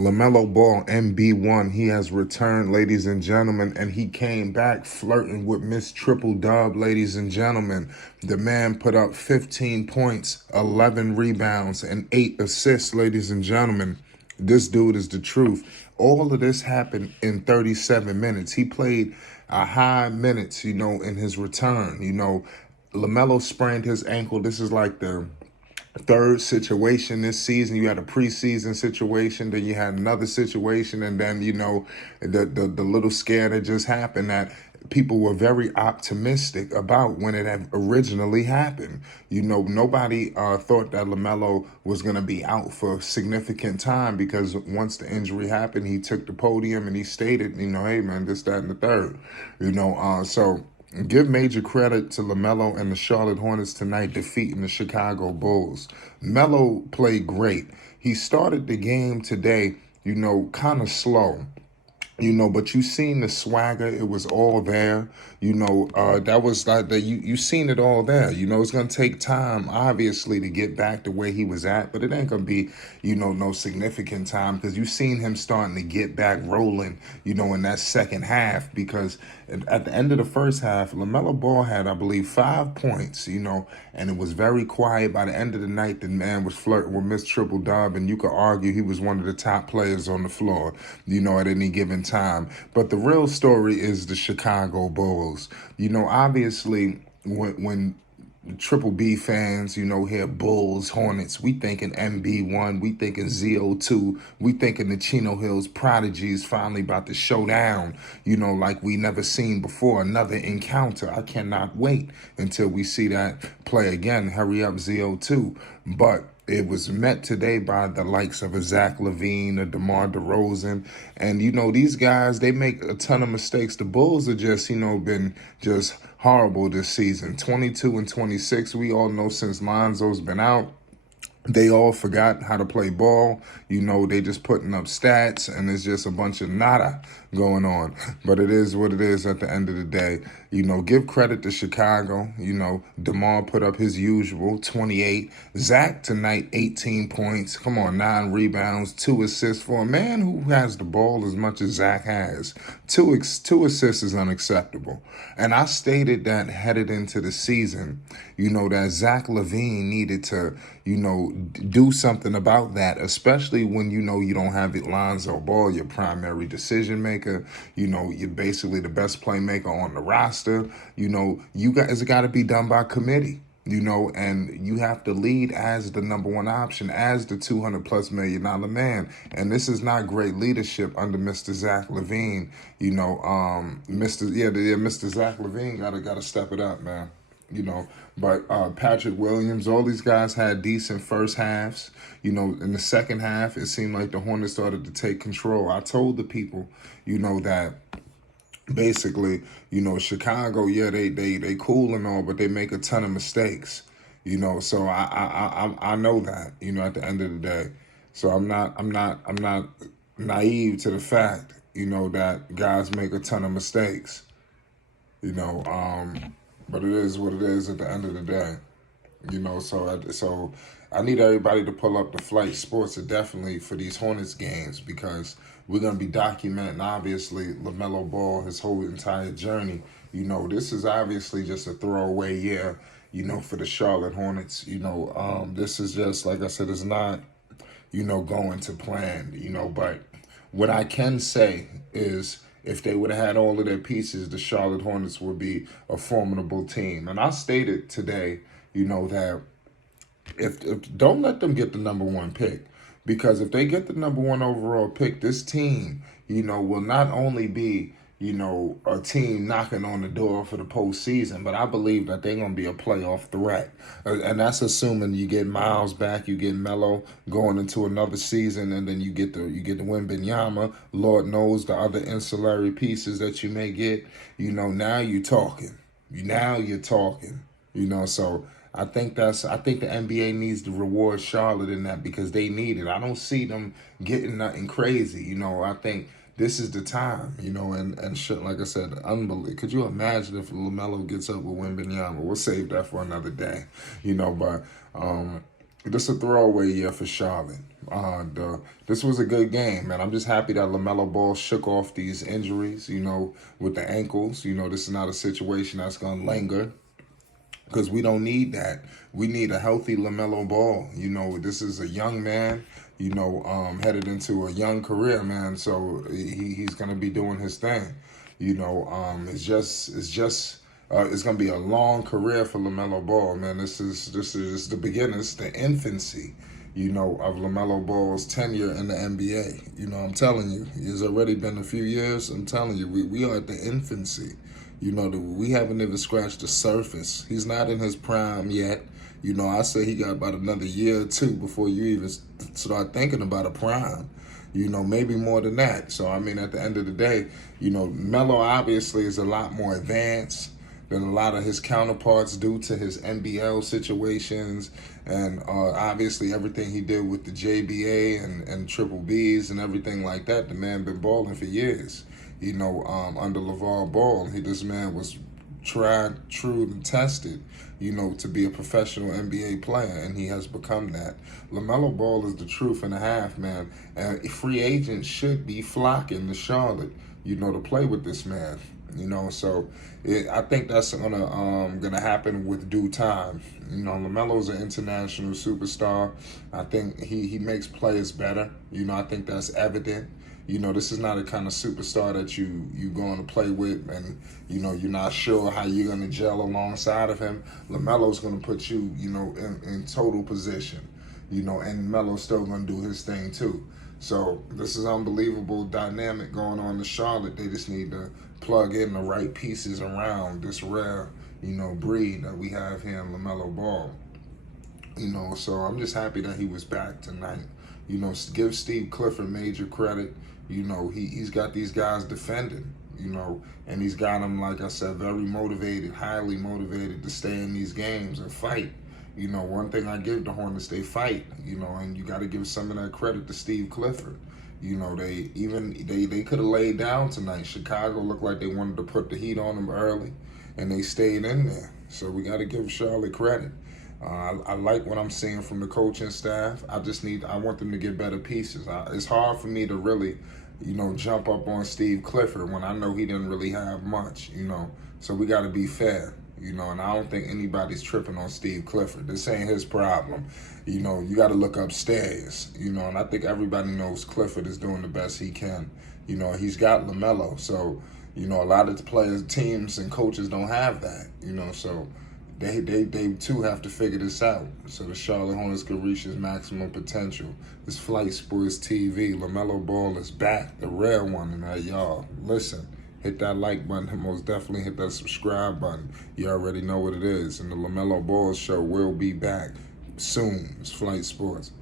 Lamelo Ball, MB1, he has returned, ladies and gentlemen, and he came back flirting with Miss Triple Dub, ladies and gentlemen. The man put up 15 points, 11 rebounds, and 8 assists, ladies and gentlemen. This dude is the truth. All of this happened in 37 minutes. He played a high minutes, in his return. LaMelo sprained his ankle. This is like the third situation this season. You had a preseason situation, then you had another situation, and then the little scare that just happened that people were very optimistic about when it had originally happened. Nobody thought that LaMelo was going to be out for significant time, because once the injury happened, he took the podium and he stated, hey man, this, that, and the third. So give major credit to LaMelo and the Charlotte Hornets tonight defeating the Chicago Bulls. Melo played great. He started the game today, kind of slow. But you seen the swagger. It was all there. That was like that. You seen it all there. It's gonna take time, obviously, to get back to where he was at, but it ain't gonna be, no significant time, because you seen him starting to get back rolling, in that second half. Because at the end of the first half, LaMelo Ball had, I believe, 5 points, and it was very quiet. By the end of the night, the man was flirting with Miss Triple Dub, and you could argue he was one of the top players on the floor, at any given time. But the real story is the Chicago Bulls. Obviously, when Triple B fans, hear Bulls, Hornets, we thinking MB1, we thinking ZO2, we thinking the Chino Hills Prodigies finally about to show down, like we never seen before, another encounter. I cannot wait until we see that play again. Hurry up, ZO2. But it was met today by the likes of a Zach LaVine, a DeMar DeRozan. And, these guys, they make a ton of mistakes. The Bulls are just, been just horrible this season. 22 and 26. We all know since Lonzo's been out, they all forgot how to play ball. They just putting up stats, and it's just a bunch of nada going on. But it is what it is at the end of the day. Give credit to Chicago. DeMar put up his usual 28. Zach tonight, 18 points. Come on, 9 rebounds, 2 assists for a man who has the ball as much as Zach has. Two assists is unacceptable. And I stated that headed into the season, that Zach LaVine needed to, do something about that, especially when you don't have Lonzo Ball, your primary decision maker. You're basically the best playmaker on the roster. It's got to be done by committee. And you have to lead as the number one option, as the $200+ million man. And this is not great leadership under Mr. Zach LaVine. Mr. Zach LaVine gotta step it up, man. But Patrick Williams, all these guys had decent first halves. In the second half, it seemed like the Hornets started to take control. I told the people, that basically, Chicago, yeah, they cool and all, but they make a ton of mistakes. So I know that, at the end of the day. So I'm not naive to the fact, that guys make a ton of mistakes. But it is what it is at the end of the day. So I need everybody to pull up the Flight Sports definitely for these Hornets games, because we're going to be documenting, obviously, LaMelo Ball, his whole entire journey. This is obviously just a throwaway year, for the Charlotte Hornets. This is just, like I said, it's not, going to plan, but what I can say is, if they would have had all of their pieces, the Charlotte Hornets would be a formidable team. And I stated today, that if don't let them get the number one pick, because if they get the number one overall pick, this team, will not only be, a team knocking on the door for the postseason, but I believe that they're going to be a playoff threat. And that's assuming you get Miles back, you get Melo going into another season, and then you get the Wembanyama. Lord knows the other ancillary pieces that you may get. Now you're talking. Now you're talking. So I think the NBA needs to reward Charlotte in that, because they need it. I don't see them getting nothing crazy. I think this is the time, and shit, like I said, unbelievable. Could you imagine if LaMelo gets up with Wembanyama? We'll save that for another day, but This a throwaway year for Charlotte. This was a good game, man. I'm just happy that Lamelo Ball shook off these injuries, with the ankles. This is not a situation that's going to linger because we don't need that. We need a healthy Lamelo Ball. This is a young man, headed into a young career, man. So he's going to be doing his thing. It's gonna be a long career for Lamelo Ball, man. This is the beginning. It's the infancy, of Lamelo Ball's tenure in the NBA. I'm telling you, it's already been a few years. I'm telling you, we are at the infancy. We haven't even scratched the surface. He's not in his prime yet. I say he got about another year or two before you even start thinking about a prime. Maybe more than that. So, I mean, at the end of the day, Melo obviously is a lot more advanced than a lot of his counterparts due to his NBL situations and obviously everything he did with the JBA and Triple Bs and everything like that. The man been balling for years, under LeVar Ball. This man was tried, true, and tested, to be a professional NBA player, and he has become that. LaMelo Ball is the truth and a half, man. And free agents should be flocking to Charlotte, to play with this man. So I think that's gonna happen with due time. LaMelo's an international superstar. I think he makes players better. I think that's evident. This is not a kind of superstar that you going to play with and, you're not sure how you're going to gel alongside of him. LaMelo's going to put you, in total position, and Melo's still going to do his thing too. So this is unbelievable dynamic going on in Charlotte. They just need to plug in the right pieces around this rare, breed that we have here in LaMelo Ball. So I'm just happy that he was back tonight. Give Steve Clifford major credit. He's got these guys defending, and he's got them, like I said, very motivated, highly motivated to stay in these games and fight. One thing I give the Hornets, they fight, and you got to give some of that credit to Steve Clifford. They could have laid down tonight. Chicago looked like they wanted to put the heat on them early, and they stayed in there. So we got to give Charlotte credit. I like what I'm seeing from the coaching staff. I want them to get better pieces. It's hard for me to really, jump up on Steve Clifford when I know he didn't really have much, So we got to be fair, and I don't think anybody's tripping on Steve Clifford. This ain't his problem. You got to look upstairs, and I think everybody knows Clifford is doing the best he can. He's got LaMelo, so, a lot of the players, teams, and coaches don't have that, so They too have to figure this out so the Charlotte Hornets can reach its maximum potential. This Flight Sports TV, LaMelo Ball is back, the rare one. And y'all, listen, hit that like button, most definitely hit that subscribe button. You already know what it is. And the LaMelo Ball show will be back soon. It's Flight Sports.